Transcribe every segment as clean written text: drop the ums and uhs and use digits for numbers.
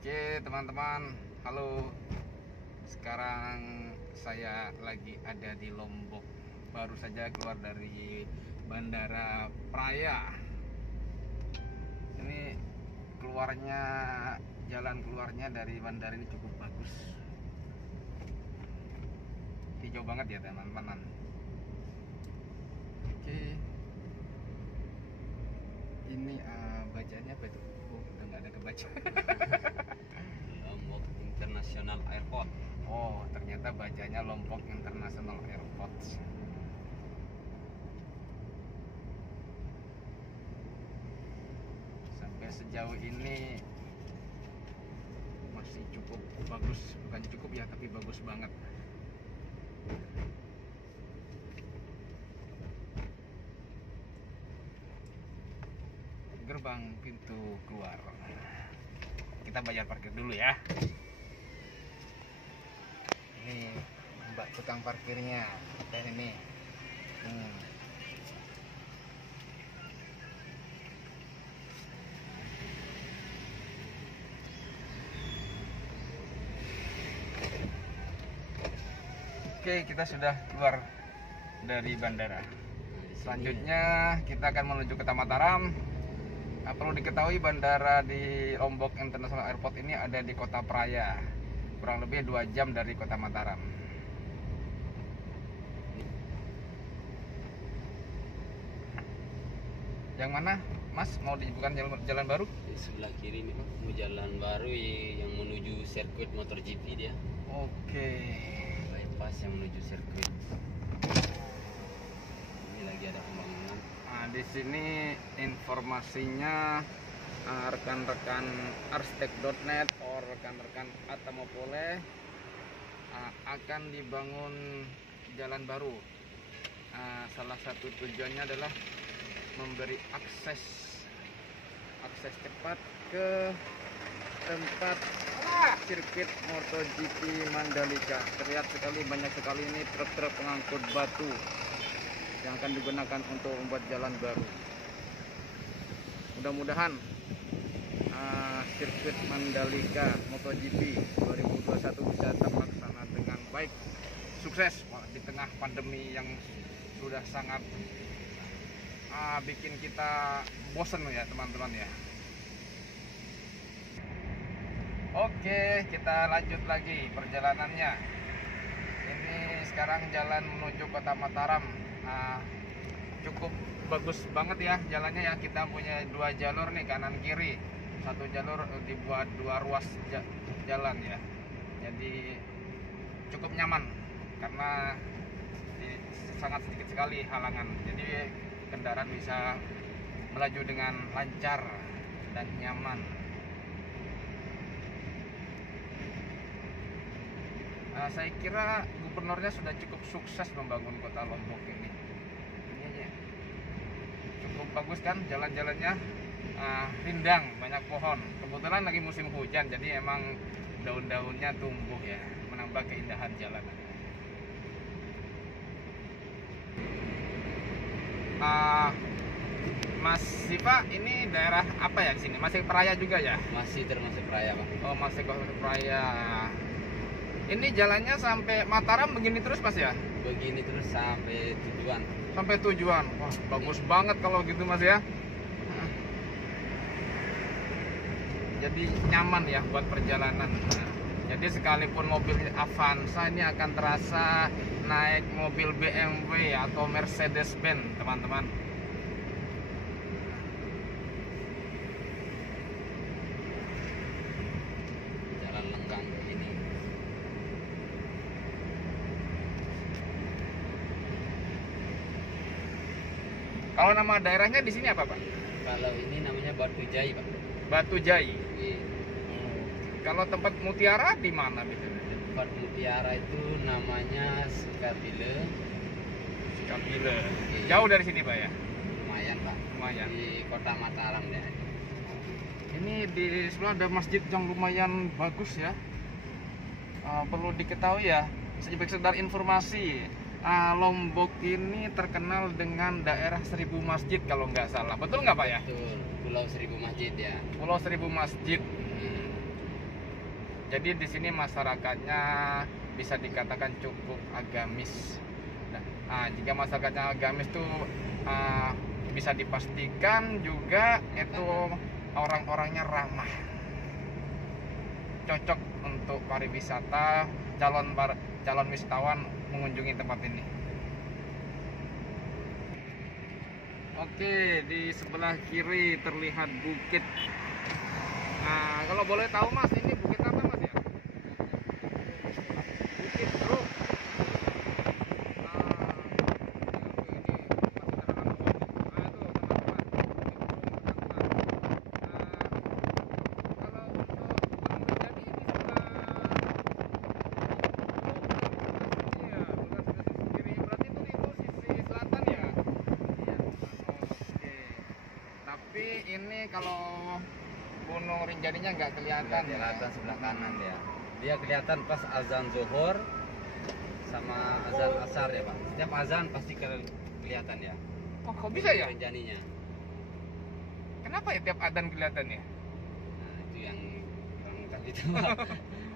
Oke teman-teman, halo. Sekarang saya lagi ada di Lombok. Baru saja keluar dari Bandara Praia. Ini keluarnya, jalan keluarnya dari bandara ini cukup bagus. Hijau banget ya teman-teman. Oke. Ini bacanya apa itu? Oh, udah nggak ada kebaca. Lombok International Airport. Oh, ternyata bacanya Lombok International Airport. Sampai sejauh ini masih cukup bagus, bukan cukup ya, tapi bagus banget. Gerbang pintu keluar. Kita bayar parkir dulu ya. Ini mbak tukang parkirnya. Dan ini. Oke, kita sudah keluar dari bandara. Selanjutnya kita akan menuju ke Mataram. Nah, perlu diketahui bandara di Lombok International Airport ini ada di kota Praia, kurang lebih 2 jam dari kota Mataram. Yang mana, Mas? Mau dibuka jalan baru? Di sebelah kiri nih Pak, mau jalan baru yang menuju sirkuit MotoGP dia. Oke. Bypass yang menuju sirkuit. Ini lagi ada pembangunan. Nah, di sini informasinya rekan-rekan arstek.net atau rekan-rekan Atamopole akan dibangun jalan baru. Salah satu tujuannya adalah memberi akses cepat ke tempat sirkuit MotoGP Mandalika. Terlihat sekali, banyak sekali ini truk-truk pengangkut batu yang akan digunakan untuk membuat jalan baru. Mudah-mudahan sirkuit Mandalika MotoGP 2021 bisa terlaksana dengan baik, sukses di tengah pandemi yang sudah sangat bikin kita bosen ya teman-teman ya. Oke, kita lanjut lagi perjalanannya. Ini sekarang jalan menuju kota Mataram. Cukup bagus banget ya jalannya ya. Kita punya 2 jalur nih, kanan kiri. Satu jalur dibuat 2 ruas jalan ya. Jadi cukup nyaman karena sangat sedikit sekali halangan. Jadi kendaraan bisa melaju dengan lancar dan nyaman. Saya kira gubernurnya sudah cukup sukses membangun kota Lombok ini. Ini aja. Cukup bagus kan jalan-jalannya, rindang, banyak pohon. Kebetulan lagi musim hujan, jadi emang daun-daunnya tumbuh ya, menambah keindahan jalanan. Mas Siva, ini daerah apa ya di sini? Masih Praia juga ya? Masih termasuk Praia Pak. Oh, masih Praia. Ini jalannya sampai Mataram begini terus Mas ya? Begini terus sampai tujuan. Sampai tujuan. Wah, bagus banget kalau gitu Mas ya. Jadi nyaman ya buat perjalanan. Jadi sekalipun mobil Avanza ini akan terasa naik mobil BMW atau Mercedes-Benz, teman-teman. Jalan lenggang ini. Kalau nama daerahnya di sini apa, Pak? Kalau ini namanya Batu Jai Pak. Batu Jai. Iya. Kalau tempat Mutiara di mana biasanya? Tempat Mutiara itu namanya Sukabile. Sukabile. Jauh dari sini, Pak ya? Lumayan Pak. Lumayan. Di kota Mataram deh. Ini di sebelah ada masjid yang lumayan bagus ya. Perlu diketahui ya, sekedar informasi. Lombok ini terkenal dengan daerah 1000 masjid kalau nggak salah. Betul nggak Pak ya? Betul. Pulau Seribu Masjid ya. Pulau Seribu Masjid. Jadi di sini masyarakatnya bisa dikatakan cukup agamis. Jika masyarakatnya agamis tuh bisa dipastikan juga itu orang-orangnya ramah, cocok untuk pariwisata, calon wisatawan mengunjungi tempat ini. Oke, di sebelah kiri terlihat bukit. Nah, kalau boleh tahu Mas, ini bukit apa Mas ya? Bukit Bro. Tapi ini kalau Gunung Rinjaninya nggak kelihatan. Kelihatan sebelah kanan ya. Dia kelihatan pas azan zuhur sama azan asar ya Pak. Setiap azan pasti kelihatan ya. Oh, kok bisa ya? Rinjaninya. Kenapa ya tiap adzan kelihatan ya? Nah, itu yang kurang tahu itu Pak.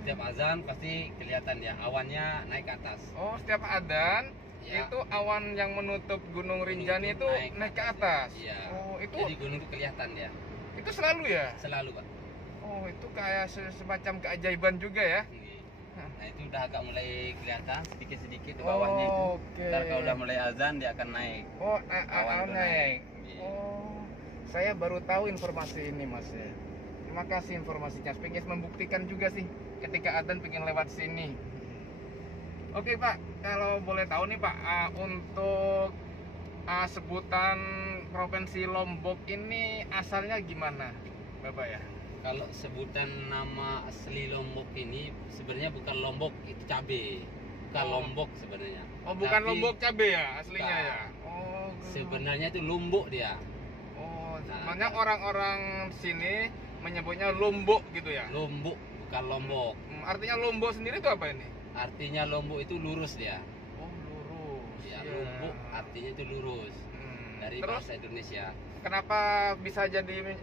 Setiap azan pasti kelihatan ya. Awannya naik ke atas. Oh, setiap adzan Ya. itu awan yang menutup Gunung Rinjani itu naik ke atas. Iya. Oh, itu Jadi gunung itu kelihatan ya. itu selalu ya? Selalu Pak. Oh, itu kayak semacam keajaiban juga ya? Nah itu udah agak mulai kelihatan sedikit-sedikit di bawahnya itu. Oke. Ntar kalau udah mulai azan dia akan naik. Oh, Awan awan tuh naik. Iya. Oh, saya baru tahu informasi ini Mas ya. Terima kasih informasinya. Pengen membuktikan juga sih ketika adzan pengen lewat sini. Oke Pak, kalau boleh tahu nih Pak, untuk sebutan Provinsi Lombok ini asalnya gimana Bapak ya? Kalau sebutan nama asli Lombok ini sebenarnya bukan Lombok, itu cabe. Bukan Oh. Lombok sebenarnya. Oh, bukan Tapi Lombok cabe ya aslinya bukan. ya? Oh, Sebenarnya itu Lumbuk dia. Oh, Nah, makanya orang-orang sini menyebutnya Lombok gitu ya? Lumbuk bukan Lombok. Artinya Lombok sendiri itu apa ini? Artinya Lombok itu lurus dia. Oh, lurus. Ya, Iya. Lumbuk artinya itu lurus. Dari Terus bahasa Indonesia. kenapa bisa jadi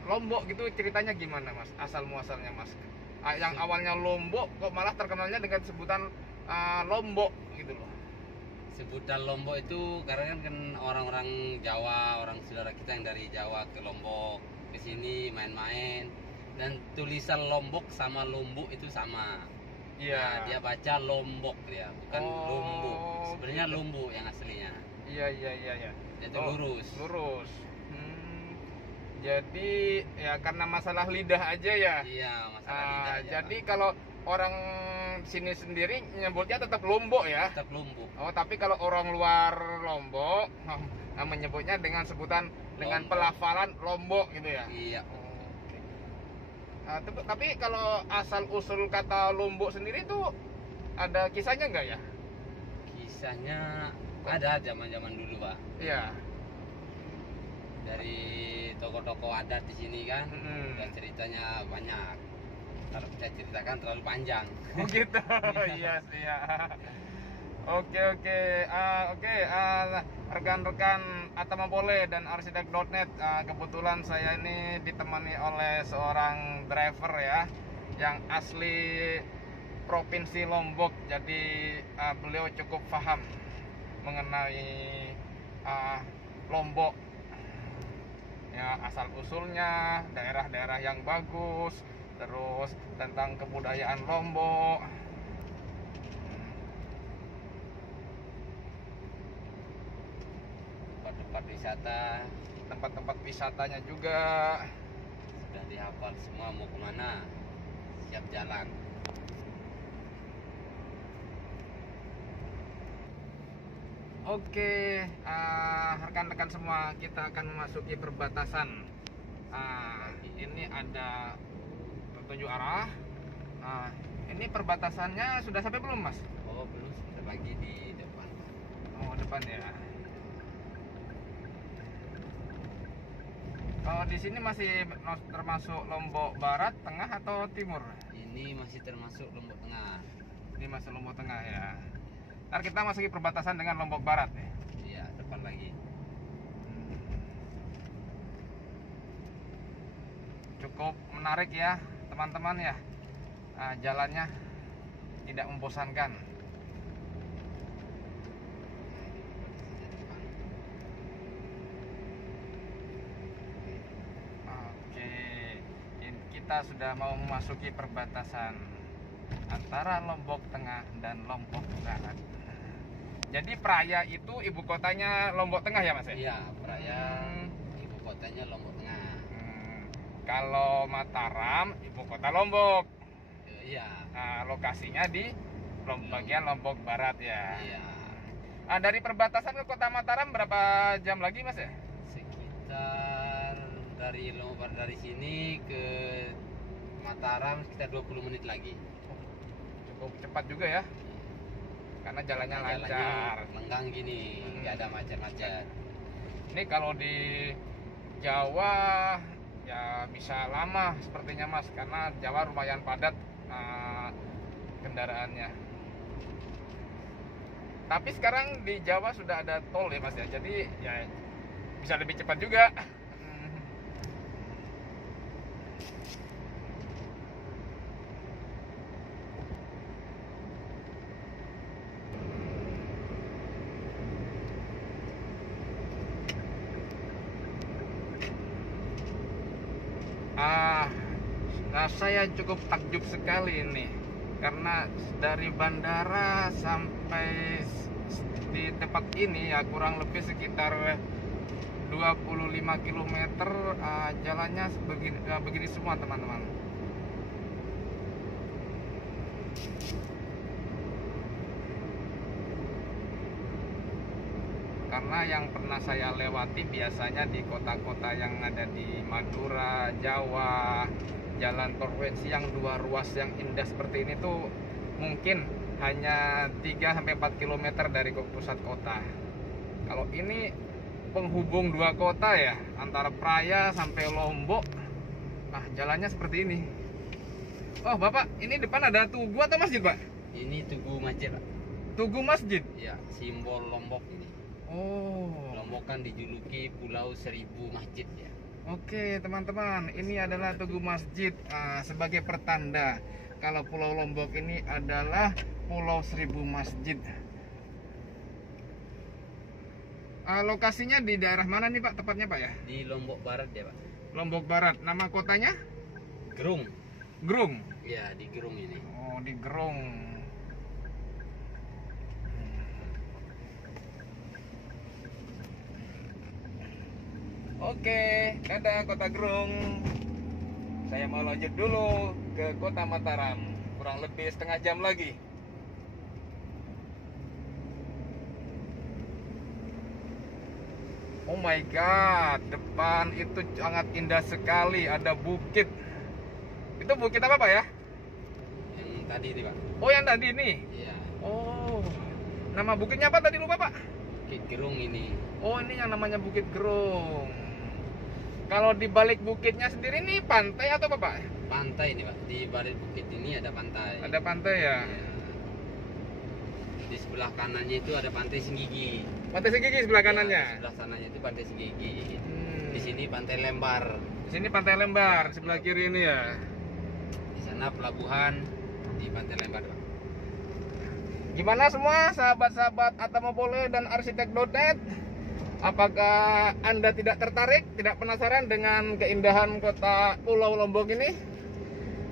Lombok gitu, ceritanya gimana Mas? Asal muasalnya Mas? Yang awalnya Lombok kok malah terkenalnya dengan sebutan Lombok gitu loh. Sebutan Lombok itu karena kan orang-orang Jawa, orang saudara kita yang dari Jawa ke Lombok ke sini main-main, dan tulisan Lombok sama Lumbuk itu sama. Nah, dia baca Lombok dia, bukan Oh, Lumbuk. Sebenarnya gitu. Lumbuk yang aslinya. Iya. Dia itu lurus. Lurus. Jadi ya karena masalah lidah aja ya. Iya, masalah lidah aja, Jadi kalau orang sini sendiri nyebutnya tetap Lombok ya. Pak. Tetap Lumbuk. Oh, tapi kalau orang luar Lombok menyebutnya dengan sebutan dengan Lombok. pelafalan Lombok gitu ya. Iya. Oke. Tapi kalau asal usul kata Lombok sendiri itu ada kisahnya nggak ya? Kisahnya ada zaman-zaman dulu, Pak. Iya. Dari tokoh-tokoh adat di sini kan, Mm-mm. udah ceritanya banyak. Kalau kita ceritakan terlalu panjang. Oh gitu. Iya sih ya. Oke. Rekan-rekan Atamapole dan arsitek.net, kebetulan saya ini ditemani oleh seorang driver ya yang asli Provinsi Lombok. Jadi beliau cukup paham mengenai Lombok. Ya, asal usulnya, daerah-daerah yang bagus, terus tentang kebudayaan Lombok. Tempat-tempat wisata Tempat-tempat wisatanya juga. sudah dihafal semua, mau kemana siap jalan. Oke, rekan-rekan semua, kita akan memasuki perbatasan. Ini ada petunjuk arah. Ini perbatasannya sudah sampai belum, Mas? Oh belum, sebentar lagi di depan. Oh, depan ya. Kalau di sini masih termasuk Lombok Barat, Tengah atau Timur? Ini masih termasuk Lombok Tengah. Ini masih Lombok Tengah ya. Ntar kita masuki perbatasan dengan Lombok Barat ya. Iya, depan lagi. Cukup menarik ya teman-teman ya. jalannya tidak membosankan. Oke, kita sudah mau memasuki perbatasan antara Lombok Tengah dan Lombok Barat. Jadi Praia itu ibu kotanya Lombok Tengah ya Mas ya? Iya, Praia ibu kotanya Lombok Tengah. Kalau Mataram ibu kota Lombok. Iya. Nah, lokasinya di bagian Lombok Barat ya. Iya. Dari perbatasan ke kota Mataram berapa jam lagi Mas ya? Sekitar dari Lombok Barat, dari sini ke Mataram sekitar 20 menit lagi. Cukup cepat juga ya. Karena jalannya lancar, lenggang gini, nggak ada macet-macet. Ini kalau di Jawa ya bisa lama sepertinya Mas, karena Jawa lumayan padat kendaraannya. Tapi sekarang di Jawa sudah ada tol ya Mas ya, jadi ya bisa lebih cepat juga. Nah, saya cukup takjub sekali ini karena dari bandara sampai di tempat ini ya kurang lebih sekitar 25 km. Jalannya begini semua teman-teman. Karena yang pernah saya lewati biasanya di kota-kota yang ada di Madura, Jawa, jalan provinsi yang dua ruas yang indah seperti ini tuh mungkin hanya 3-4 km dari pusat kota. Kalau ini penghubung dua kota ya, antara Praia sampai Lombok. Nah, jalannya seperti ini. Oh, Bapak, ini depan ada tugu atau masjid, Pak? Ini tugu masjid, Pak. Tugu masjid? Ya, simbol Lombok ini. Oh. Lombok kan dijuluki Pulau Seribu Masjid ya. Oke teman-teman, ini adalah tugu masjid sebagai pertanda kalau Pulau Lombok ini adalah Pulau Seribu Masjid. Lokasinya di daerah mana nih Pak, tepatnya Pak ya? Di Lombok Barat ya Pak. Lombok Barat. Nama kotanya? Gerung. Gerung? Ya, di Gerung ini. Oh, di Gerung. Oke, dadah Kota Gerung. Saya mau lanjut dulu ke Kota Mataram. Kurang lebih setengah jam lagi. Oh my god, depan itu sangat indah sekali. Ada bukit. Itu bukit apa Pak ya? Yang tadi ini Pak. Oh, yang tadi ini? Iya. Oh, nama bukitnya apa tadi lupa Pak? Bukit Gerung ini. Oh, ini yang namanya Bukit Gerung. Kalau di balik bukitnya sendiri ini pantai atau apa Pak? Pantai ini Pak. Di balik bukit ini ada pantai. Ada pantai ya? Iya. Di sebelah kanannya itu ada Pantai Senggigi. Pantai Senggigi sebelah kanannya? Ya, sebelah sananya itu Pantai Senggigi. Hmm. Di sini Pantai Lembar. Di sini Pantai Lembar, sebelah kiri ini ya? Di sana pelabuhan di Pantai Lembar Pak. Gimana semua sahabat-sahabat Atamobole dan Arsitek.net? Apakah Anda tidak tertarik, tidak penasaran dengan keindahan kota Pulau Lombok ini?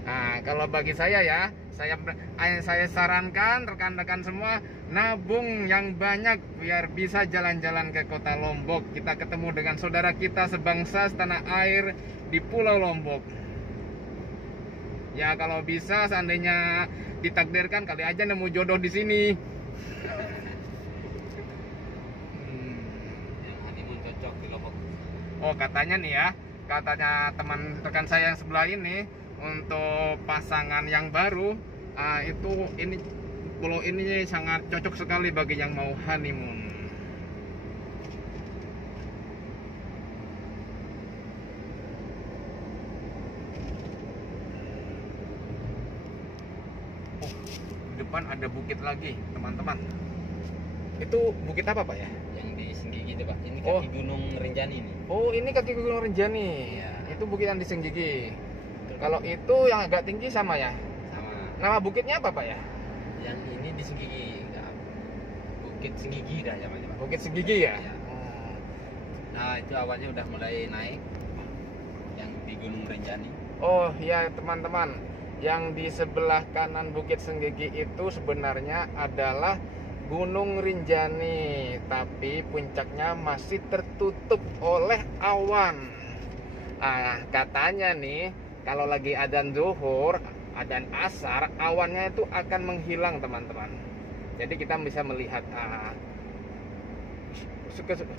Nah, kalau bagi saya ya, saya sarankan rekan-rekan semua nabung yang banyak biar bisa jalan-jalan ke kota Lombok. Kita ketemu dengan saudara kita sebangsa setanah air di Pulau Lombok. Ya kalau bisa seandainya ditakdirkan kali aja nemu jodoh di sini. Oh katanya nih ya, katanya teman rekan saya yang sebelah ini untuk pasangan yang baru itu ini pulau ini sangat cocok sekali bagi yang mau honeymoon. Oh, di depan ada bukit lagi teman-teman. Itu bukit apa Pak ya? Yang di Senggigi itu Pak. Ini kaki Oh. Gunung Rinjani ini. Oh ini kaki Gunung Rinjani. Iya. Itu bukit yang di Senggigi. Betul. Kalau itu yang agak tinggi sama ya? Sama. Nama bukitnya apa Pak ya? Yang ini di Senggigi, Bukit Senggigi dah namanya Pak. Bukit Senggigi ya? Iya. Nah itu awalnya udah mulai naik, yang di Gunung Rinjani. Oh ya teman-teman, yang di sebelah kanan Bukit Senggigi itu sebenarnya adalah Gunung Rinjani, tapi puncaknya masih tertutup oleh awan. Ah, katanya nih, kalau lagi adzan zuhur, adzan asar, awannya itu akan menghilang teman-teman. Jadi kita bisa melihat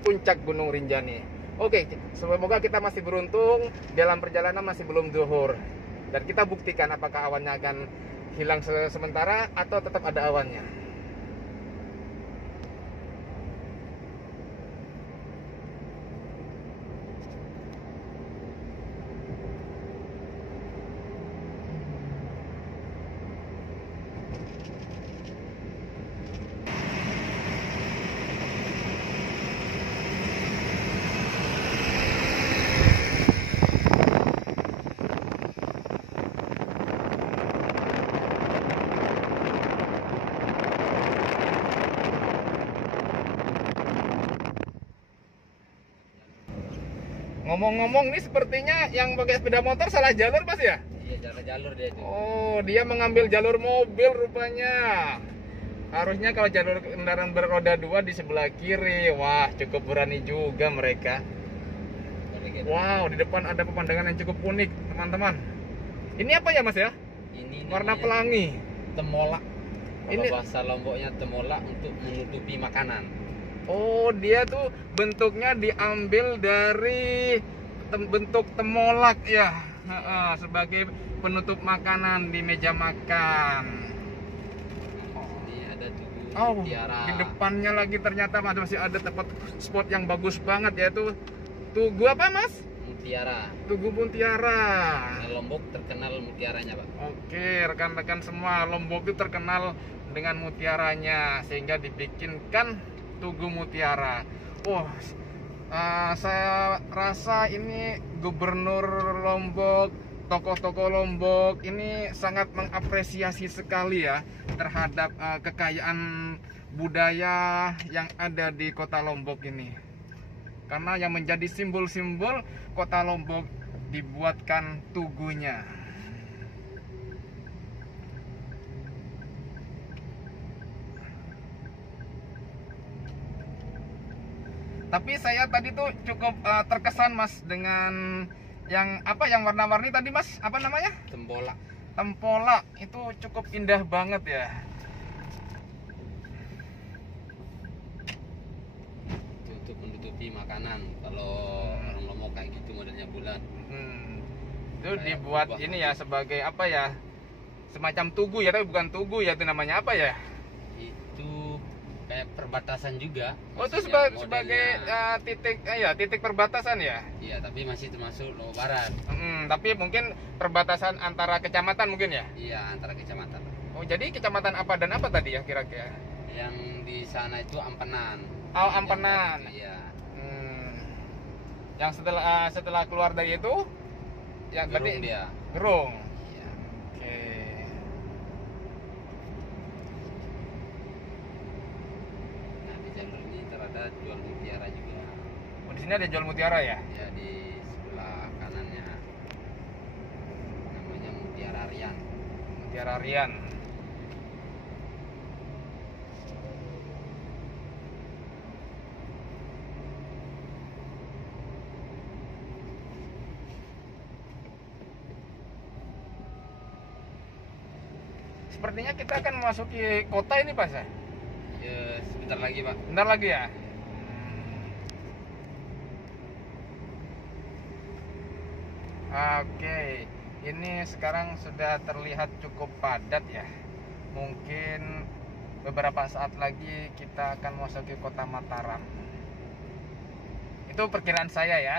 puncak Gunung Rinjani. Oke, semoga kita masih beruntung dalam perjalanan masih belum zuhur. Dan kita buktikan apakah awannya akan hilang sementara atau tetap ada awannya. Ngomong-ngomong nih sepertinya yang pakai sepeda motor salah jalur Mas ya? Iya, jalur dia itu. Oh, dia mengambil jalur mobil rupanya. Harusnya kalau jalur kendaraan beroda 2 di sebelah kiri. Wah, cukup berani juga mereka. Wow, di depan ada pemandangan yang cukup unik, teman-teman. Ini apa ya Mas ya? Ini Warna namanya pelangi. temolak. Kalau Ini- bahasa Lomboknya temolak untuk menutupi makanan. Oh, dia tuh bentuknya diambil dari bentuk temolak ya. Sebagai penutup makanan di meja makan. Ini ada tugu Oh, mutiara. di depannya lagi ternyata masih ada tempat spot yang bagus banget, yaitu Tugu apa Mas? Mutiara. Tugu Mutiara. Nah, Lombok terkenal mutiaranya Pak. Oke, rekan-rekan semua, Lombok itu terkenal dengan mutiaranya sehingga dibikinkan Tugu Mutiara. Oh, saya rasa ini Gubernur Lombok, tokoh-tokoh Lombok ini sangat mengapresiasi sekali ya terhadap kekayaan budaya yang ada di kota Lombok ini. Karena yang menjadi simbol-simbol kota Lombok dibuatkan tugunya. Tapi saya tadi tuh cukup terkesan Mas dengan yang apa yang warna-warni tadi Mas, apa namanya? Tembolak. Tempola, itu cukup indah banget ya. Itu untuk menutupi makanan. Kalau orang Lombok kayak gitu modelnya bulat. Itu Kayak dibuat kubah. ini ya sebagai apa ya? Semacam tugu ya, tapi bukan tugu ya, itu namanya apa ya? Itu kayak perbatasan juga. Oh, itu Maksudnya sebagai modelnya- titik ya, titik perbatasan ya. Iya, tapi masih termasuk Lombok Barat. Tapi mungkin perbatasan antara kecamatan mungkin ya. Iya, antara kecamatan. Oh, jadi kecamatan apa dan apa tadi ya kira-kira? Yang di sana itu Ampenan. Oh, Ampenan. Iya. Yang setelah keluar dari itu ya Gerung berarti dia. Gerung. Iya. Oke. Nah, di jalur ini terada jual mutiara juga. Oh, di sini ada jual mutiara ya? Ya, di sebelah kanannya. Namanya Mutiara Rian. Mutiara Rian. Sepertinya kita akan memasuki kota ini Pak ya? Ya, sebentar lagi Pak. Bentar lagi ya? Oke, ini sekarang sudah terlihat cukup padat ya. Mungkin beberapa saat lagi kita akan memasuki kota Mataram. Itu perkiraan saya ya.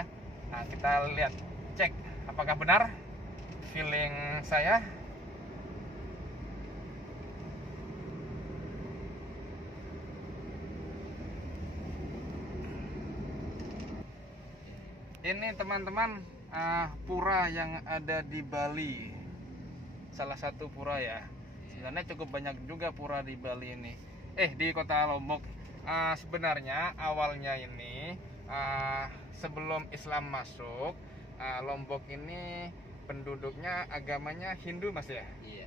Nah, kita lihat, cek apakah benar feeling saya. Ini teman-teman pura yang ada di Bali, salah satu pura ya. Karena cukup banyak juga pura di Bali ini. Di kota Lombok. Sebenarnya awalnya ini sebelum Islam masuk, Lombok ini penduduknya agamanya Hindu, Mas ya. Iya.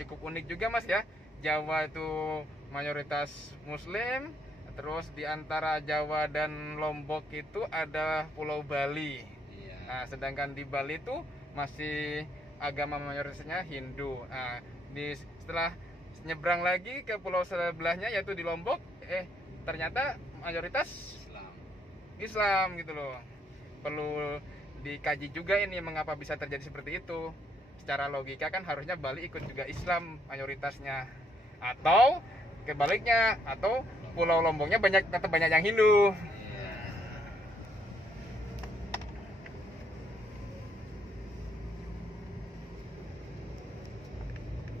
Cukup unik juga, Mas ya. Jawa itu mayoritas Muslim, terus di antara Jawa dan Lombok itu ada Pulau Bali. Iya. Sedangkan di Bali itu masih agama mayoritasnya Hindu. Setelah nyebrang lagi ke pulau sebelahnya yaitu di Lombok, ternyata mayoritas Islam gitu loh. Perlu dikaji juga ini mengapa bisa terjadi seperti itu. Secara logika kan harusnya Bali ikut juga Islam mayoritasnya, atau kebaliknya, atau Pulau Lomboknya tetap banyak yang Hindu.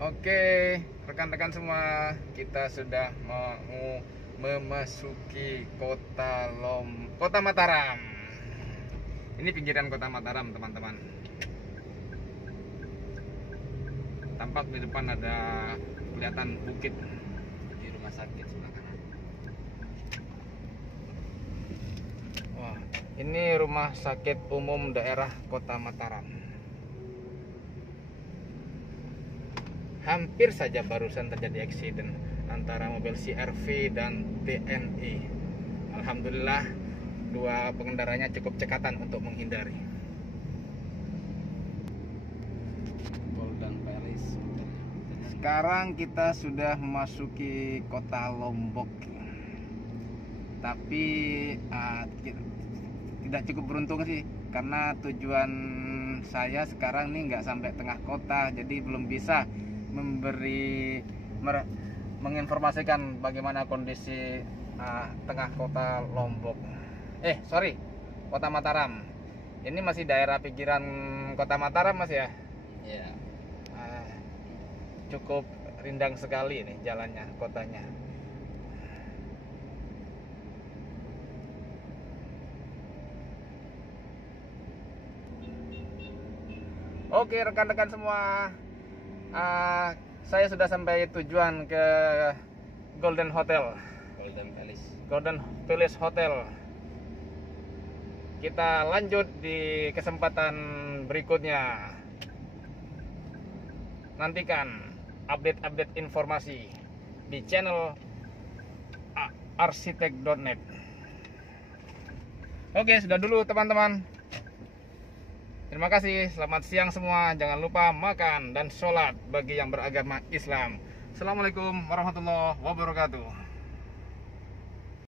Oke, rekan-rekan semua, kita sudah mau memasuki kota Mataram. Ini pinggiran kota Mataram, teman-teman. Tampak di depan ada kelihatan bukit Di rumah sakit sebelah kanan. Wah, ini rumah sakit umum daerah kota Mataram. Hampir saja barusan terjadi eksiden antara mobil CR-V dan TNI. Alhamdulillah, dua pengendaranya cukup cekatan untuk menghindari. Golden Palace. Sekarang kita sudah memasuki kota Lombok, tapi tidak cukup beruntung sih, karena tujuan saya sekarang nih nggak sampai tengah kota, jadi belum bisa menginformasikan bagaimana kondisi tengah kota Lombok. Kota Mataram. Ini masih daerah pinggiran kota Mataram, Mas ya. Iya. Cukup rindang sekali nih jalannya, kotanya. Oke, rekan-rekan semua, saya sudah sampai tujuan ke Golden Palace Hotel. Kita lanjut di kesempatan berikutnya. Nantikan update-update informasi di channel arsitek.net. Oke, sudah dulu teman-teman. Terima kasih, selamat siang semua. Jangan lupa makan dan sholat bagi yang beragama Islam. Assalamualaikum warahmatullahi wabarakatuh.